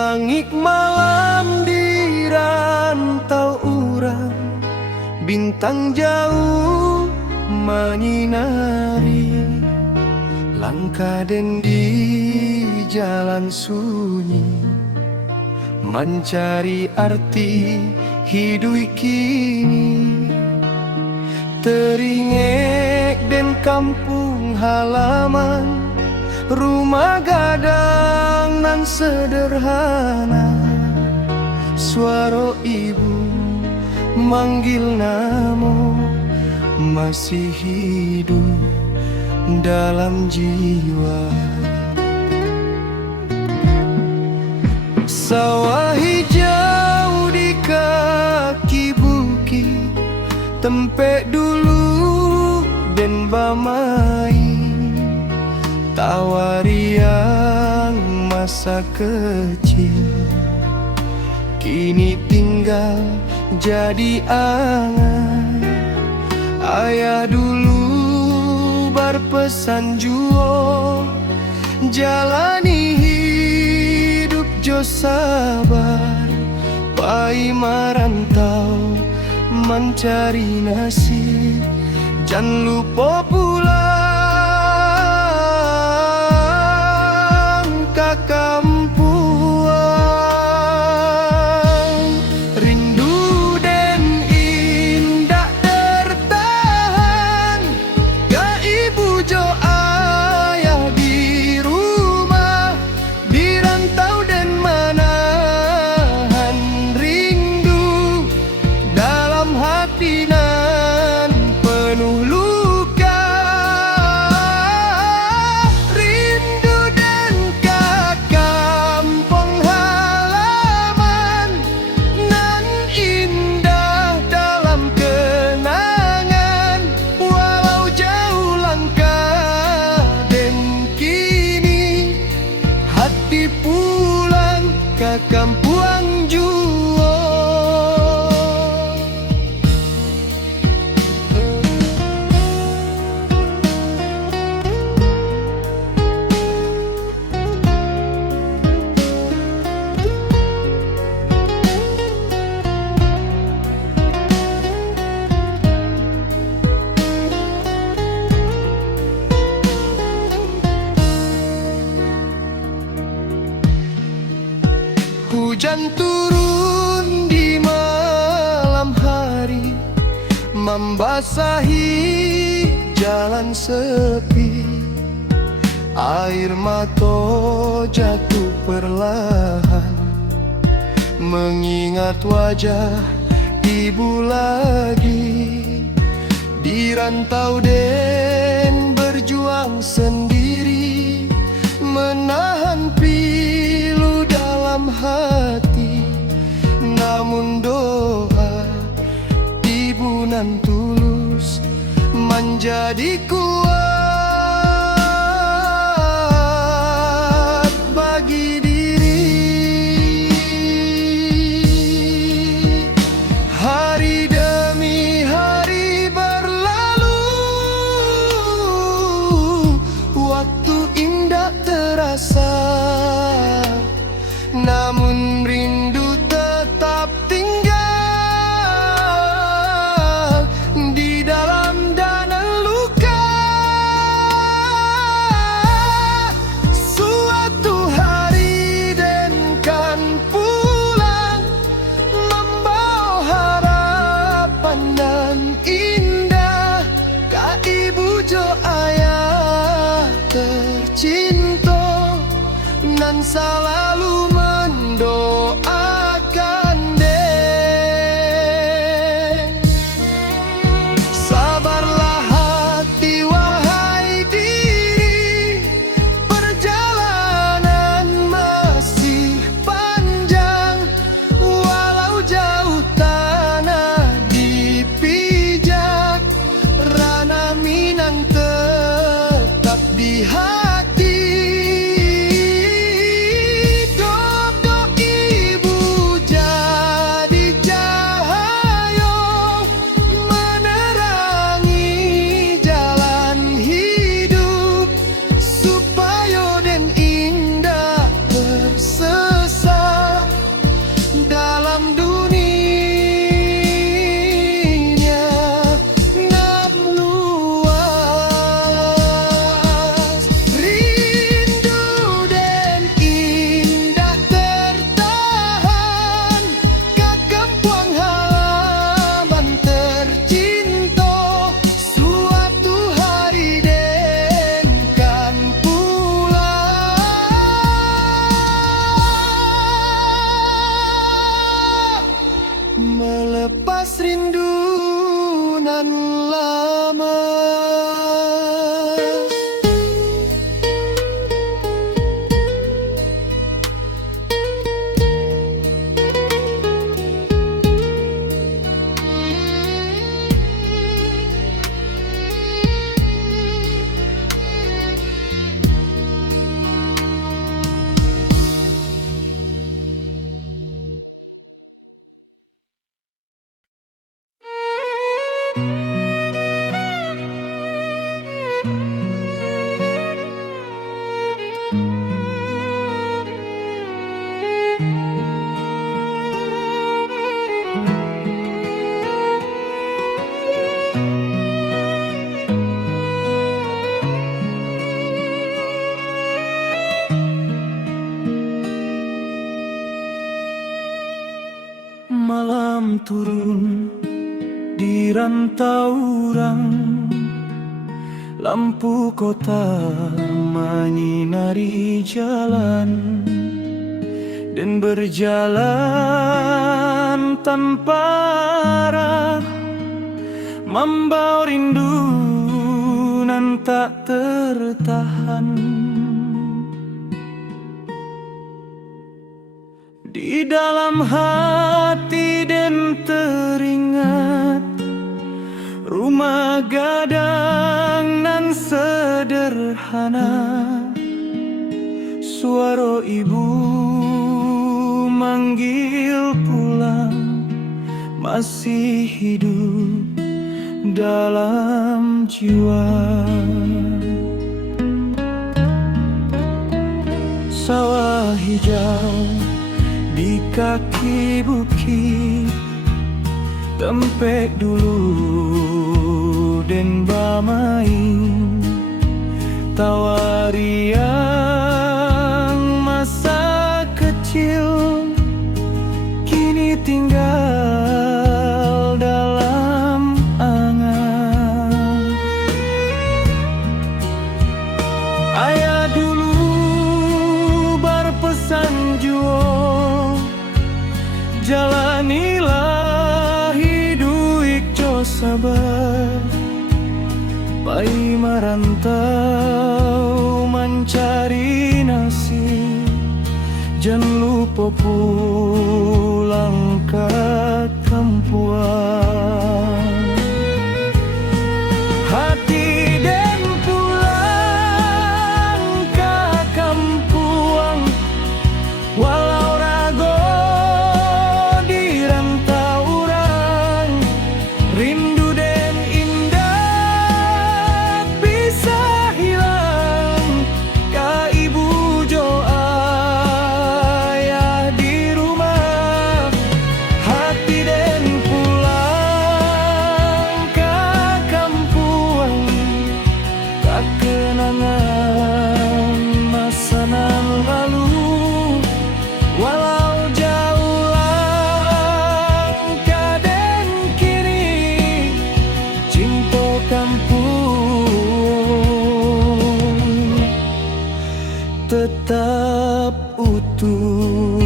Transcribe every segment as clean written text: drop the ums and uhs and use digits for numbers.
Langit malam di rantau urang, bintang jauh menyinari langkah den di jalan sunyi, mencari arti hidup kini. Teringat den kampung halaman, rumah gadang nan sederhana. Suara ibu manggil namo masih hidup dalam jiwa. Sawah hijau di kaki bukit, tempe dulu den bamain, tawariang masa kecil kini tinggal jadi angan. Ayah dulu berpesan juo, jalani hidup jo sabar, pai merantau mencari nasib, jangan lupa pulang ke kampung. Rindu dan indah tertahan, ke ibu jo ayah di rumah, di rantau dan menahan rindu dalam hati nan penuh luka. Rindu dan ke kampung halaman nan indah dalam kenangan, walau jauh langkah dan kini hati pulang ke kampung juo. Hujan turun di malam hari, membasahi jalan sepi. Air mata jatuh perlahan, mengingat wajah ibu lagi. Di rantau den berjuang sendiri, menahan pilu dalam hati. Namun doa ibu nan tulus menjadi kuat bagi diri. Hari demi hari berlalu, waktu indah terasa, namun rindu tetap tinggal di dalam dana luka. Suatu hari den kan pulang, membawa harapan dan indah, ka ibu jo ayah tercinta nan selalu mendoakan den. Sabarlah hati wahai diri, perjalanan masih panjang, walau jauh tanah dipijak, rana Minang tetap di hati. Supaya den indah tersesat. turun di rantau orang, lampu kota menyinari jalan, dan berjalan tanpa arah, membawa rindu nan tak tertahan. Di dalam hati dan teringat rumah gadang nan sederhana, suara ibu manggil pulang masih hidup dalam jiwa. Sawah hijau di kaki bukit, tempek dulu den bamain, tawari yang masa kecil kini tinggal dalam angan. Ayah dulu berpesan juo, jalanilah hidup ikjo sabar, pai merantau mencari nasib, jangan lupa pulang ke kampuan. Hati dan pulang ke kampuan, walau rago di rantau orang, rindu dan indah bisa hilang. Ka ibu jo ayah di rumah, hati dan pulang ke kampuan, ka kenangan masa nan lalu, walau jauh langkah dan kini cinta kampung tetap utuh.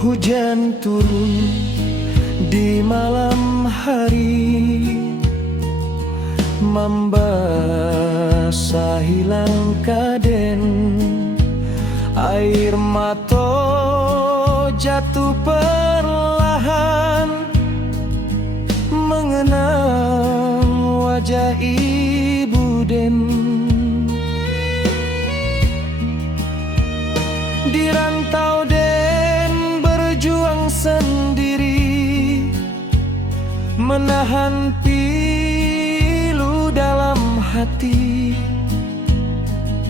Hujan turun di malam hari, membasahi langkah dan air mata jatuh perlahan, mengenang wajah ibu den. Di rantau den berjuang sendiri, menahan pilu dalam hati,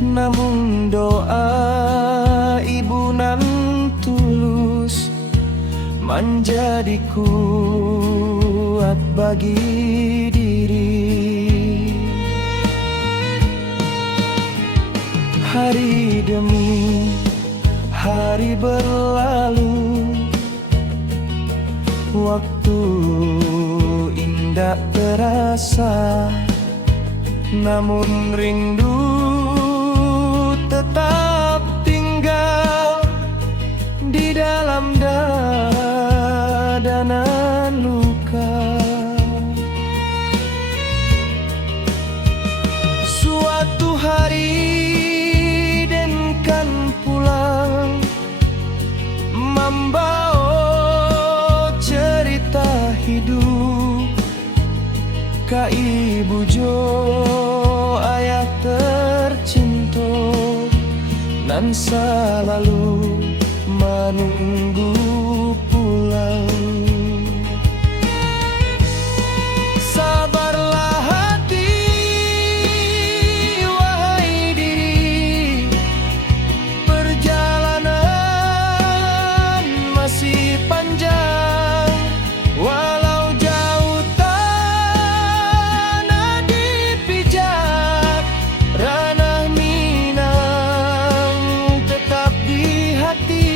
namun doa ibu nan tulus menjadi kuat bagi diri. Hari demi hari berlalu, waktu indah terasa, namun rindu tetap tinggal di dalam dada nan luka. Suatu hari den kan pulang, membawa cerita hidup ka ibu jo ayah tercinta, nan selalu menunggu pulang. Sabarlah hati, wahai diri, perjalanan masih panjang, walau jauh tanah dipijak, ranah Minang tetap di hati.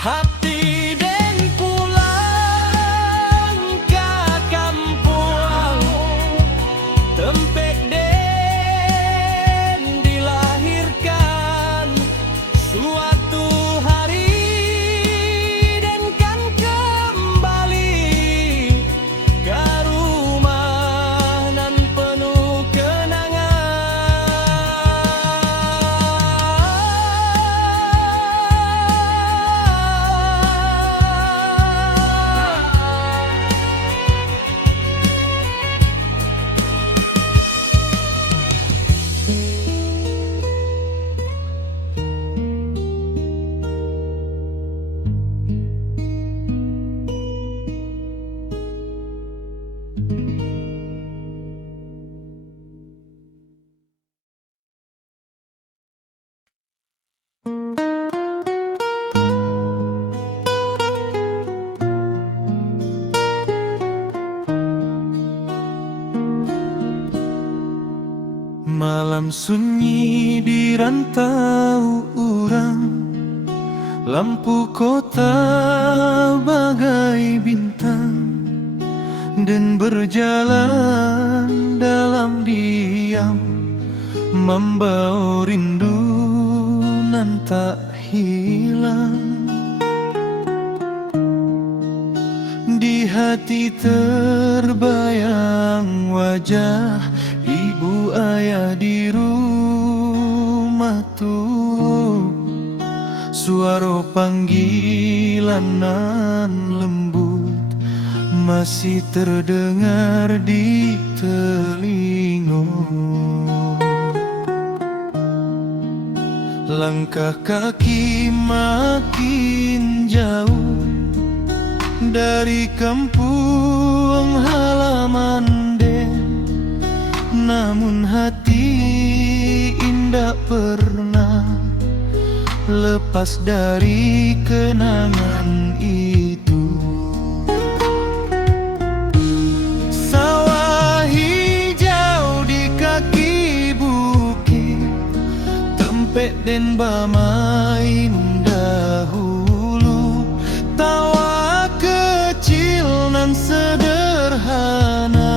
hati den pulang ka kampung, tempek den dilahirkan. Suatu hari den kan kembali ke rumah nan penuh malam sunyi di rantau urang, lampu kota bagai bintang, dan berjalan dalam diam, membawa rindu nan tak hilang. Di hati terbayang wajah ibu ayah di rumah tuh, suara panggilan nan lembut masih terdengar di telinga. Langkah kaki makin jauh dari kampung halaman den, namun hati indah pernah lepas dari kenangan itu. Sawah hijau di kaki bukit, tempek den bamain dahulu. Tawa kecil nan sederhana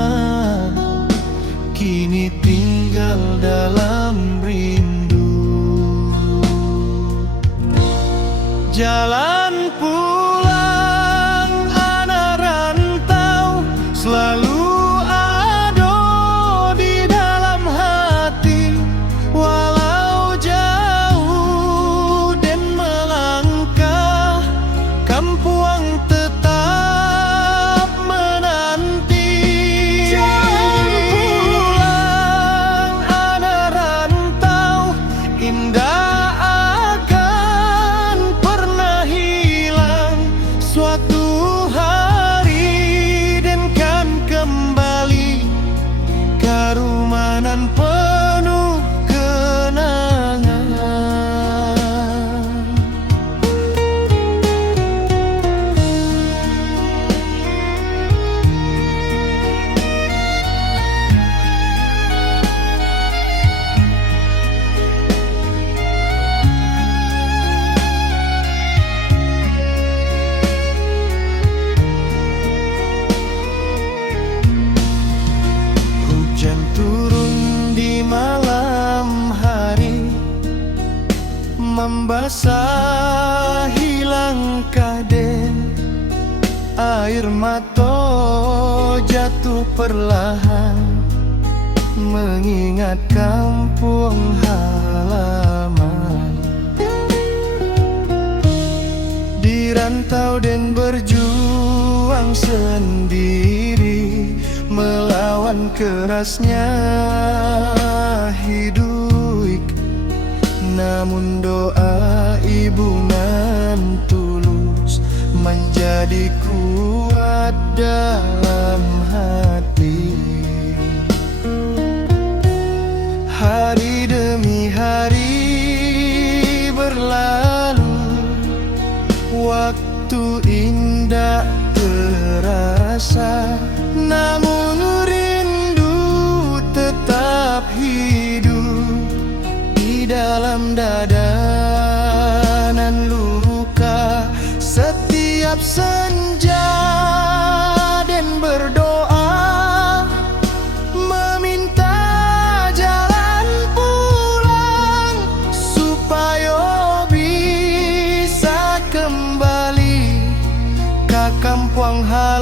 kini tinggal dalam rindu. Jalan pulang anak rantau selalu ada di dalam hati, walau jauh dan melangkah, kampung tetap menanti. Jalan pulang anak rantau indah akan pernah hilang. Suatu hari dan kan kembali ke rumah nan penuh kenangan. Hujan turun di malam hari, membasahi langkah den. Air mata jatuh perlahan, mengingat kampung halaman. Di rantau dan berjuang sendiri, melawan kerasnya hidup. Namun doa ibu nan tulus menjadi kuat dalam hati. Hari demi hari berlalu, waktu indah terasa, namun rindu tetap hidup di dalam dada nan luka. senja dan berdoa, meminta jalan pulang supaya bisa kembali ke kampung halaman.